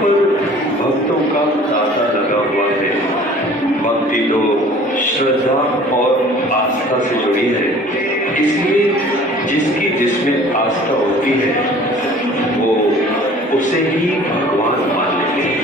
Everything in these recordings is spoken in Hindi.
पर भक्तों का तांता लगा हुआ है। भक्ति तो श्रद्धा और आस्था से जुड़ी है, इसलिए जिसकी जिसमें आस्था होती है वो उसे ही भगवान मान लेते हैं।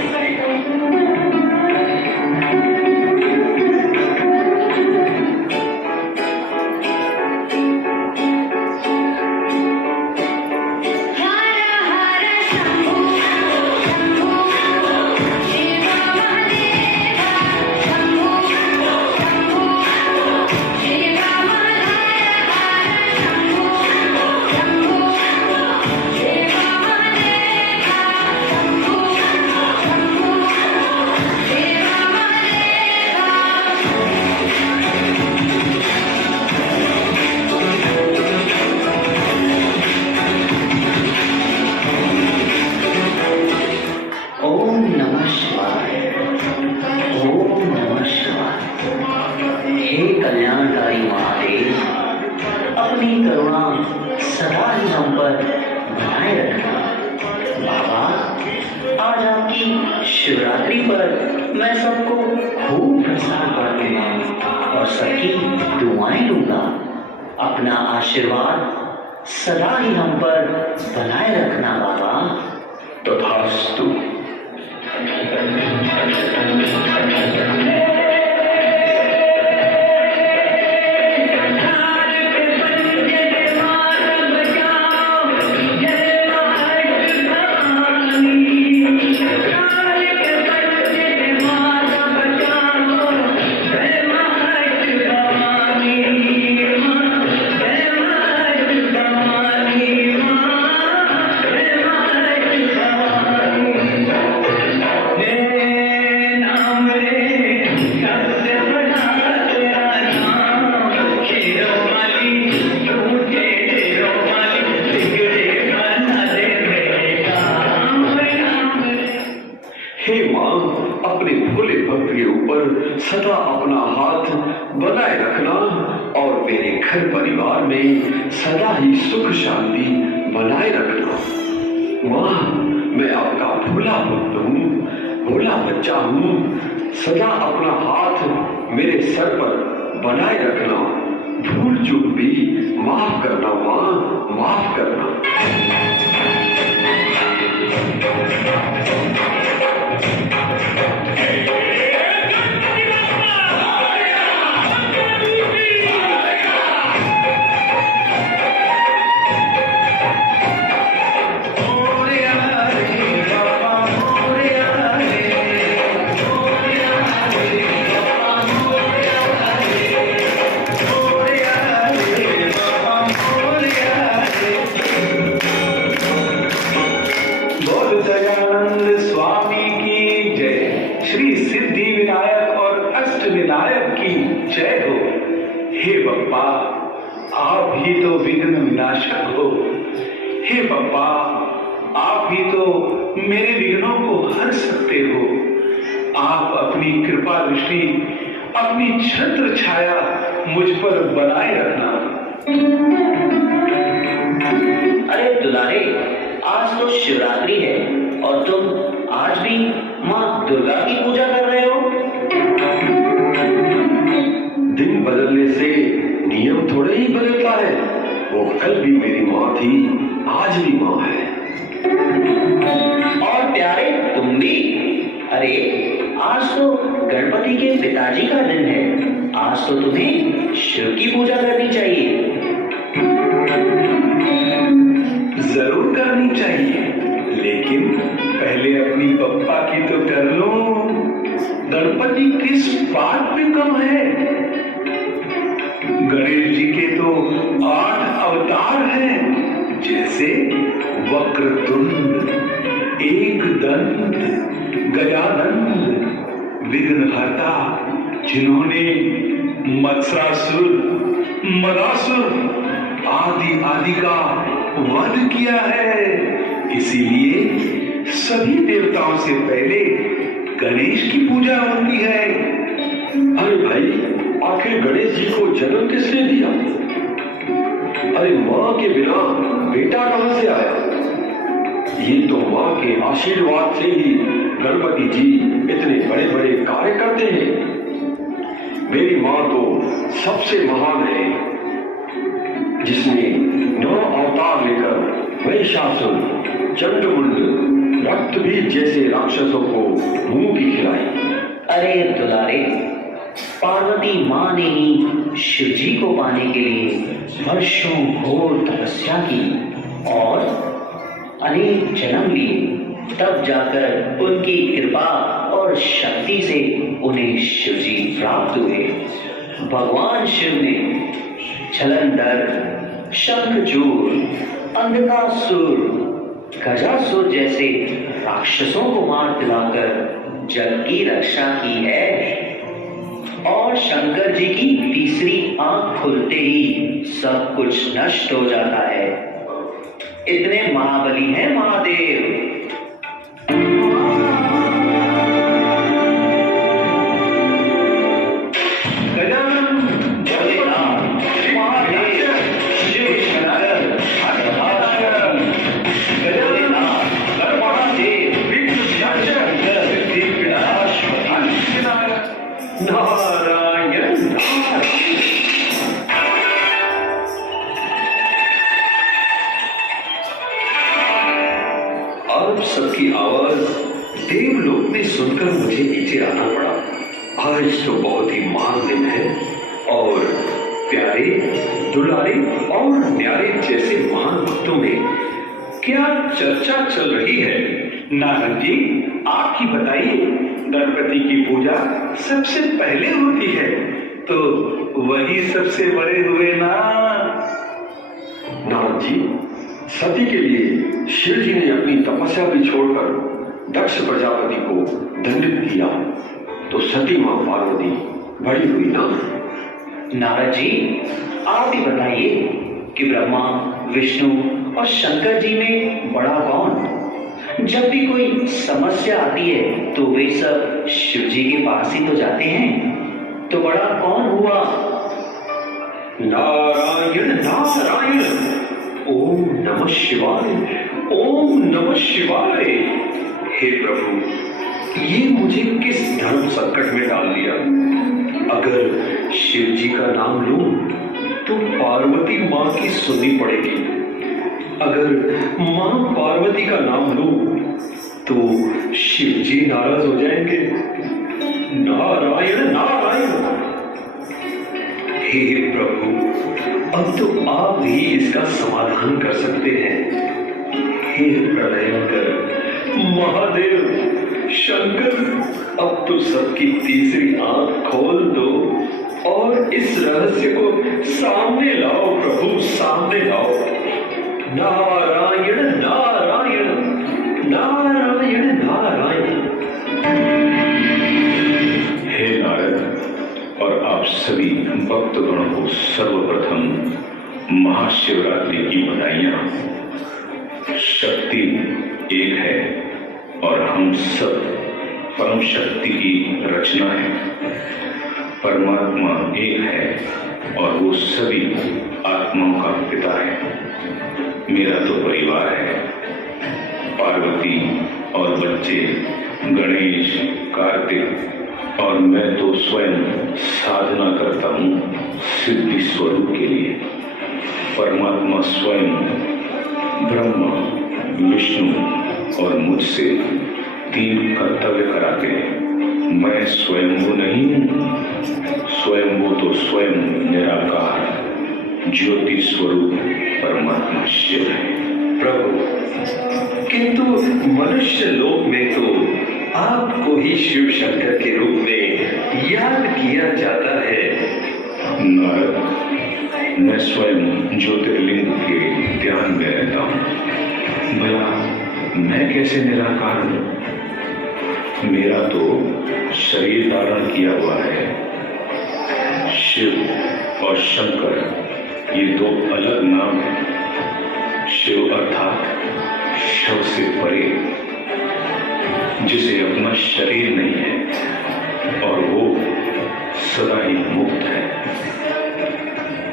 कल्याणकारी महादेव, अपनी करुणा सदा ही हम पर बनाए रखना। बाबा, आज आपकी शिवरात्रि पर मैं सबको खूब प्रसाद बांटूंगा और सबकी दुआएं लूंगा। अपना आशीर्वाद सदा ही हम पर बनाए रखना बाबा। तथास्तु। हे मां, अपने भोले भक्त के ऊपर सदा अपना हाथ बनाए रखना और मेरे घर परिवार में सदा ही सुख शांति बनाए रखना। मां, मैं आपका भोला भक्त हूँ, भोला बच्चा हूँ। सदा अपना हाथ मेरे सर पर बनाए रखना। भूल चूक भी माफ करना मां, माफ करना। श्री सिद्धि विनायक और अष्ट विनायक की जय हो। हे बप्पा, आप ही तो विघ्न विनाशक हो। हे बप्पा, आप ही तो मेरे विघ्नों को हर सकते हो। आप अपनी कृपा दृष्टि, अपनी छत्र छाया मुझ पर बनाए रखना। अरे दुलारे, आज तो शिवरात्रि है और तुम आज भी माँ दुर्गा की पूजा कर रहे हो। दिन बदलने से नियम थोड़े ही बदलता है। वो कल भी मेरी माँ थी, आज भी माँ है। और प्यारे तुम भी। अरे आज तो गणपति के पिताजी का दिन है। आज तो तुम्हें शिव की पूजा करनी चाहिए। जरूर करनी चाहिए, लेकिन पहले अपनी पप्पा की तो कर लो। गणपति किस बात पे कम है? गणेश जी के तो 8 अवतार हैं, जैसे वक्रतुंड, एकदंत, गजानंद, विघ्नहर्ता, जिन्होंने मत्स्यासुर, मदासुर आदि आदि का वध किया है। इसीलिए सभी देवताओं से पहले गणेश की पूजा होती है। अरे भाई, आखिर गणेश जी को जन्म किसने दिया? अरे माँ के बिना बेटा कहां से आया? ये तो माँ के आशीर्वाद से ही गणपति जी इतने बड़े बड़े कार्य करते हैं। मेरी माँ तो सबसे महान है, जिसने 9 अवतार लेकर महिषासुर, चंडमुंड, रक्तबीज जैसे राक्षसों को मुंह की खिलाई। अरे दुलारे, पार्वती माँ ने ही शिव जी को पाने के लिए वर्षों घोर तपस्या की और अनेक जन्म लिए, तब जाकर उनकी कृपा और शक्ति से उन्हें शिव जी प्राप्त हुए। भगवान शिव ने जलंधर, शंखचूड़, अंधकासुर, गजासुर जैसे राक्षसों को मार दिलाकर जग की रक्षा की है। और शंकर जी की तीसरी आंख खुलते ही सब कुछ नष्ट हो जाता है। इतने महाबली हैं महादेव। अब सबकी आवाज देवलोक में सुनकर मुझे नीचे आना पड़ा। आज तो बहुत ही महान दिन है और प्यारे, दुलारे और न्यारे जैसे महान भक्तों में क्या चर्चा चल रही है? नारद जी, आप ही बताइए, गणपति की पूजा सबसे पहले होती है तो वही सबसे बड़े हुए ना। नारद जी, सती के लिए शिव जी ने अपनी तपस्या भी छोड़कर दक्ष प्रजापति को दंडित किया, तो सती मां पार्वती बड़ी हुई ना। नारद जी, आप ही बताइए कि ब्रह्मा, विष्णु और शंकर जी में बड़ा कौन? जब भी कोई समस्या आती है तो वे सब शिव जी के पास ही तो जाते हैं, तो बड़ा कौन हुआ? नारायण नारायण, ओम नमः शिवाय, ओम नमः शिवाय। हे प्रभु, ये मुझे किस धर्म संकट में डाल दिया। अगर शिव जी का नाम लूं तो पार्वती माँ की सुननी पड़ेगी, अगर माँ पार्वती का नाम लूं तो शिव जी नाराज हो जाएंगे। नारायण नारायण। हे प्रभु, अब तो आप ही इसका समाधान कर सकते हैं। हे प्रलयंकर, महादेव, शंकर, अब तो सबकी तीसरी आंख खोल दो और इस रहस्य को सामने लाओ प्रभु, सामने लाओ। नारायण नारायण, नारायण नारायण। हे नारद और आप सभी भक्तगणों को सर्वप्रथम महाशिवरात्रि की बधाइयां। शक्ति एक है और हम सब परम शक्ति की रचना है। परमात्मा एक है और वो सभी आत्माओं का पिता है। मेरा तो परिवार है, पार्वती और बच्चे, गणेश, कार्तिक, और मैं तो स्वयं साधना करता हूँ सिद्धि स्वरूप के लिए। परमात्मा स्वयं ब्रह्मा, विष्णु और मुझसे 3 कर्तव्य कराते हैं। मैं स्वयंभू नहीं हूँ, स्वयंभू तो स्वयं निराकार ज्योति स्वरूप परमात्मा शिव है। प्रभु, किंतु मनुष्य लोक में तो आपको ही शिव शंकर के रूप में याद किया जाता है। नारद, मैं स्वयं ज्योतिर्लिंग के ध्यान में रहता हूँ। भला मैं कैसे निराकार हूँ? मेरा तो शरीर धारण किया हुआ है। शिव और शंकर ये 2 अलग नाम हैं। शिव अर्थात शव से परे, जिसे अपना शरीर नहीं है और वो सदा ही मुक्त है।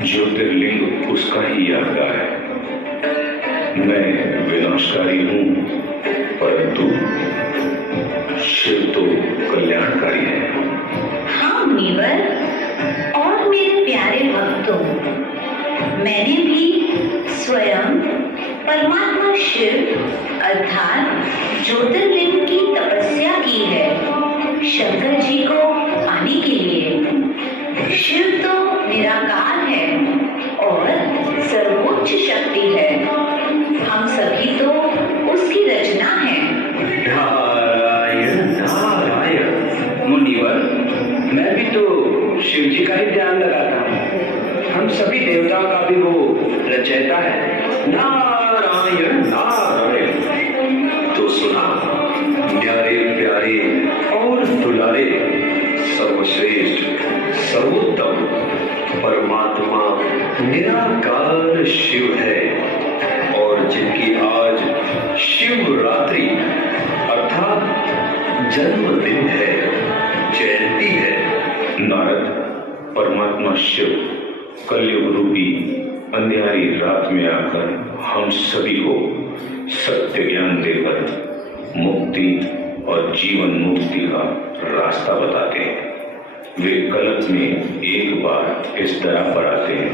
ज्योतिर्लिंग उसका ही यादगार है। मैं विनाशकारी हूं, परंतु शिव तो कल्याणकारी है। हाँ मुनिवर और मेरे प्यारे भक्तों, मैंने भी स्वयं परमात्मा शिव अर्थात ज्योतिर्लिंग की तपस्या की है शंकर जी को पाने के लिए। शिव तो निराकार है और सर्वोच्च शक्ति है, हम सभी तो उसकी रचना है। नारायण नारायण। मुनिवर, मैं भी तो शिव जी का ही ध्यान लगाता हूँ। हम सभी देवताओं का भी वो रचयिता है। नारायण नारायण। तो सुना प्यारे प्यारे और दुलारे सर्वश्रेष्ठ सर्वोत्तम परमात्मा निराकार शिव है, और जिनकी आज शिवरात्रि अर्थात जन्मदिन है, जयंती है। नारद, परमात्मा शिव कलयुग रूपी अंधियारी रात में आकर हम सभी को सत्य ज्ञान देकर मुक्ति और जीवन मुक्ति का रास्ता बताते हैं। वे कल्प में एक बार इस तरह पर आते हैं।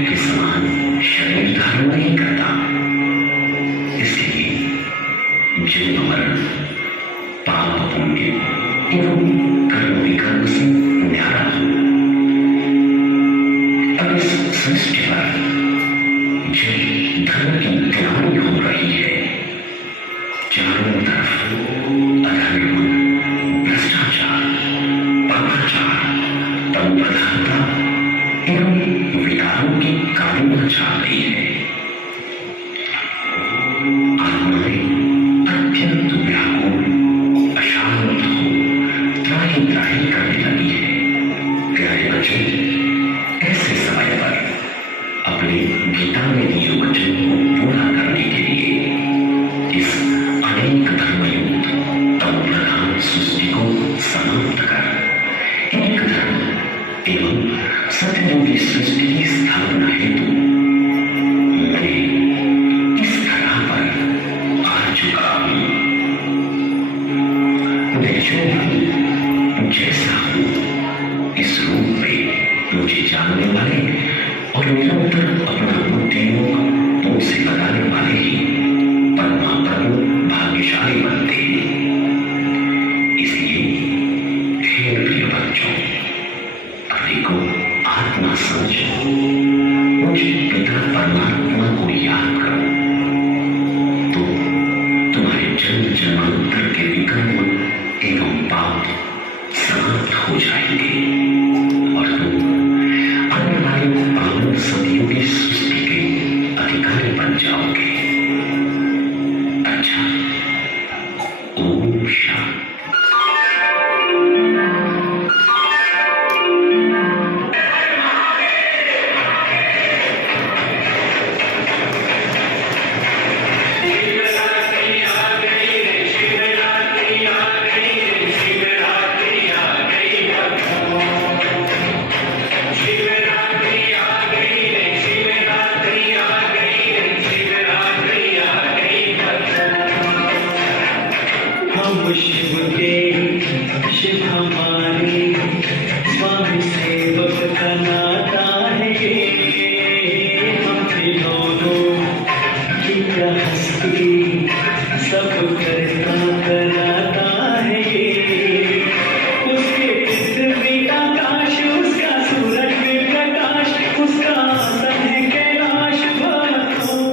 के समान शरीर धारण नहीं करता। हो जाएंगे और तुम अनंतकालिक पावन सदियों की सृष्टि के अधिकारी बन जाओगे। अच्छा, ओम शांति। हम शिव के शिव हमारे स्वामी सेवक का नाता है ये। हम दोनों की क्या हस्ती सब करता कराता है ये। उसके पृथ्वी का आकाश, उसका सूरज में प्रकाश, उसका आसन है कैलाश भक्तों।